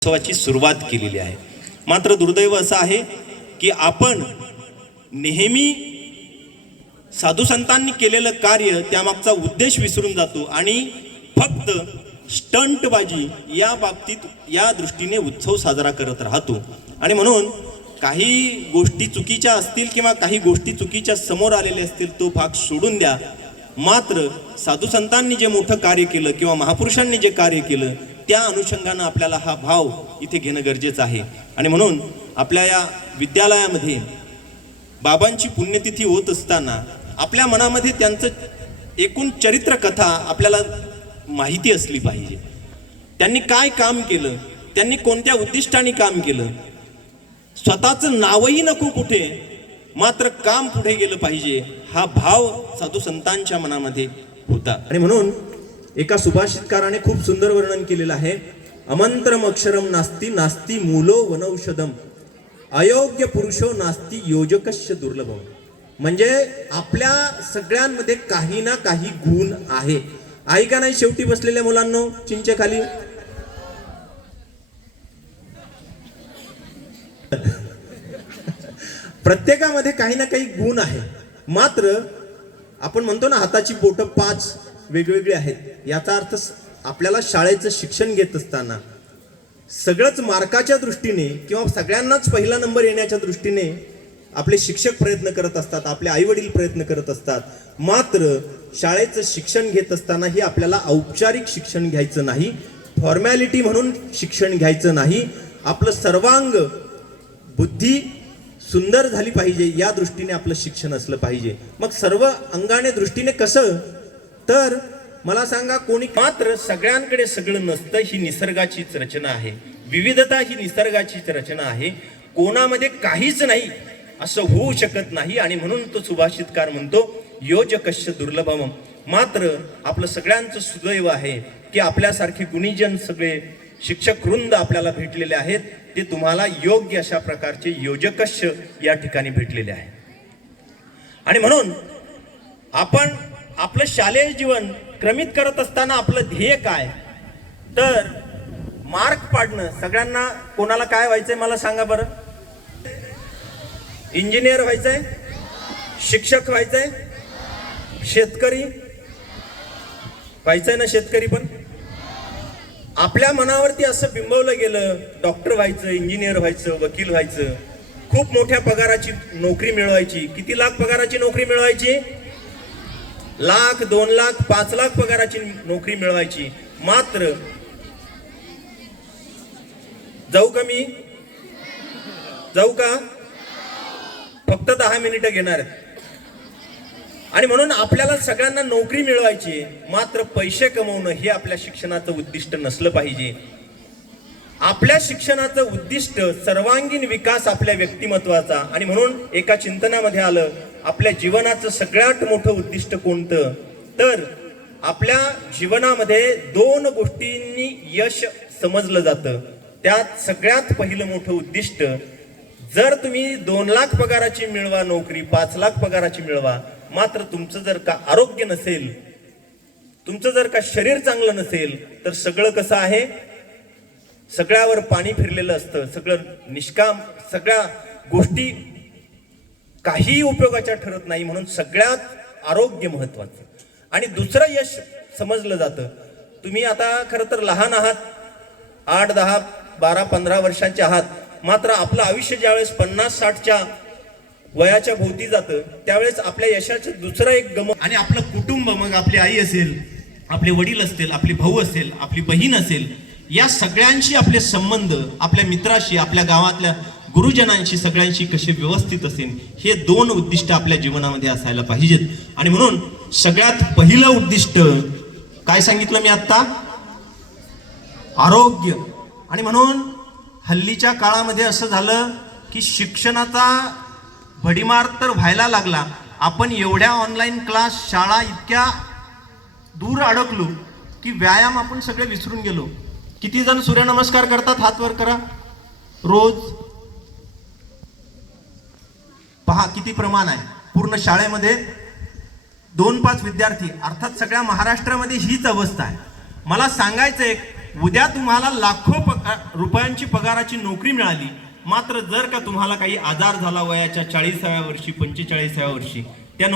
उत्सवाची सुरुवात केलेली आहे। मात्र दुर्दैव असं आहे की आपण नेहमी साधू संतांनी केलेलं कार्य त्यामागचा उद्देश विसरून जातो आणि फक्त स्टंटबाजी या बाबतीत या दृष्टीने उत्सव साजरा करत राहतो। आणि म्हणून काही गोष्टी चुकीच्या असतील किंवा काही गोष्टी चुकीच्या समोर आलेल्या असतील तो भाग सोडून द्या। मात्र साधू संतांनी जे मोठं कार्य केलं किंवा महापुरुषांनी जे कार्य केलं त्या अनुषंगाने आपल्याला हा भाव इथे घेणं गरजेचं आहे। आणि म्हणून आपल्या या विद्यालयामध्ये बाबांची पुण्यतिथी होत असताना आपल्या मनामध्ये त्यांचं एकूण चरित्र कथा आपल्याला माहिती असली पाहिजे। त्यांनी काय काम केलं, त्यांनी कोणत्या उद्दिष्टाने काम केलं, स्वतःचं नावही नको कुठे, मात्र काम पुढे गेलं पाहिजे हा भाव साधू संतांच्या मनामध्ये होता। आणि म्हणून एका सुभाषितकाराने खूप सुंदर वर्णन केलेलं आहे। अमंत्रम अक्षरम नास्ति नास्ति मूलो वनौषधम अयोग्य पुरुषो नास्ति योजकस्य दुर्लभम। म्हणजे आपल्या सगळ्यांमध्ये काही ना काही गुण आहे। आहे का नाही शेवटी बसलेल्या मुलांनो चिंचेखाली? प्रत्येकामध्ये काही ना काही गुण आहे। मात्र आपण म्हणतो ना हाताची बोटं 5 वेगवेगळे आहेत, याचा अर्थ आपल्याला शाळेचं शिक्षण घेत असताना सगळंच मार्काच्या दृष्टीने किंवा सगळ्यांनाच पहिला नंबर येण्याच्या दृष्टीने आपले शिक्षक प्रयत्न करत असतात, आपले आई वडील प्रयत्न करत असतात। मात्र शाळेचं शिक्षण घेत असताना ही आपल्याला औपचारिक शिक्षण घ्यायचं नाही, फॉर्मॅलिटी म्हणून शिक्षण घ्यायचं नाही। आपलं सर्वांग बुद्धी सुंदर झाली पाहिजे या दृष्टीने आपलं शिक्षण असलं पाहिजे। मग सर्व अंगाने दृष्टीने कसं? तर मला सांगा कोणी? मात्र सगळ्यांकडे सगळं नसतं, ही निसर्गाचीच रचना आहे। विविधता ही निसर्गाचीच रचना आहे। कोणामध्ये काहीच नाही असं होऊ शकत नाही। आणि म्हणून तो सुभाषितकार म्हणतो योजकस्य दुर्लभम। मात्र आपलं सगळ्यांचं सुदैव आहे की आपल्यासारखे गुणीजन सगळे शिक्षक वृंद आपल्याला भेटलेले आहेत। ते तुम्हाला योग्य अशा प्रकारचे योजकस्य या ठिकाणी भेटलेले आहे। आणि म्हणून आपण आपलं शालेय जीवन क्रमित करत असताना आपलं ध्येय काय? तर मार्क पाडणं। सगळ्यांना कोणाला काय व्हायचंय मला सांगा बरं? इंजिनियर व्हायचंय, शिक्षक व्हायचंय, शेतकरी व्हायचंय ना? शेतकरी पण आपल्या मनावरती असं बिंबवलं गेलं डॉक्टर व्हायचं, इंजिनियर व्हायचं, वकील व्हायचं, खूप मोठ्या पगाराची नोकरी मिळवायची। किती लाख पगाराची नोकरी मिळवायची? लाख, 2 लाख, 5 लाख पगाराची नोकरी मिळवायची। मात्र जाऊ का मी? जाऊ का? फक्त 10 मिनिटं घेणार। आणि म्हणून आपल्याला सगळ्यांना नोकरी मिळवायची, मात्र पैसे कमवणं हे आपल्या शिक्षणाचं उद्दिष्ट नसलं पाहिजे। आपल्या शिक्षणाचं उद्दिष्ट सर्वांगीण विकास आपल्या व्यक्तिमत्वाचा। आणि म्हणून एका चिंतनामध्ये आलं आपल्या जीवनाचं सगळ्यात मोठं उद्दिष्ट कोणतं? तर आपल्या जीवनामध्ये 2 गोष्टींनी यश समजलं जातं। त्यात सगळ्यात पहिलं मोठं उद्दिष्ट, जर तुम्ही 2 लाख पगाराची मिळवा नोकरी, 5 लाख पगाराची मिळवा, मात्र तुमचं जर का आरोग्य नसेल, तुमचं जर का शरीर चांगलं नसेल, तर सगळं कसं आहे? सगळ्यावर पाणी फिरलेलं असतं, सगळं निष्काम, सगळ्या गोष्टी काही उपयोगाच्या ठरत नाही। म्हणून सगळ्यात आरोग्य महत्वाचं। आणि दुसरं यश समजलं जातं, तुम्ही आता खरं तर लहान आहात, 8, 10, 12, 15 वर्षांचे आहात, मात्र आपलं आयुष्य ज्यावेळेस 50-60च्या वयाच्या भोवती जातं त्यावेळेस आपल्या यशाचं दुसरं एक गम। आणि आपलं कुटुंब, मग आपली आई असेल, आपले वडील असतील, आपले भाऊ असेल, आपली बहीण असेल, या सगळ्यांशी आपले संबंध, आपल्या मित्राशी, आपल्या गावातल्या गुरुजनांशी, सगळ्यांशी कसे व्यवस्थित असेल, हे 2 उद्दिष्ट आपल्या जीवनामध्ये असायला पाहिजेत। आणि म्हणून सगळ्यात पहिलं उद्दिष्ट काय सांगितलं मी आता? आरोग्य। आणि म्हणून हल्लीच्या काळामध्ये असं झालं की शिक्षणाचा भडीमार तर व्हायला लागला। आपण एवढ्या ऑनलाईन क्लास, शाळा इतक्या दूर अडकलो की व्यायाम आपण सगळे विसरून गेलो। किती जण सूर्यनमस्कार करतात? हात वर करा रोज। पहा किती प्रमाण आहे। पूर्ण शाळेमध्ये 2-5 विद्यार्थी, अर्थात सगळ्या महाराष्ट्रामध्ये हीच अवस्था आहे। मला सांगायचं एक उद्या तुम्हाला लाखो रुपयांची पगाराची नोकरी मिळाली, मात्र जर का तुम्हाला काही आजार झाला वयाच्या 40व्या वर्षी 45व्या वर्षी, त्या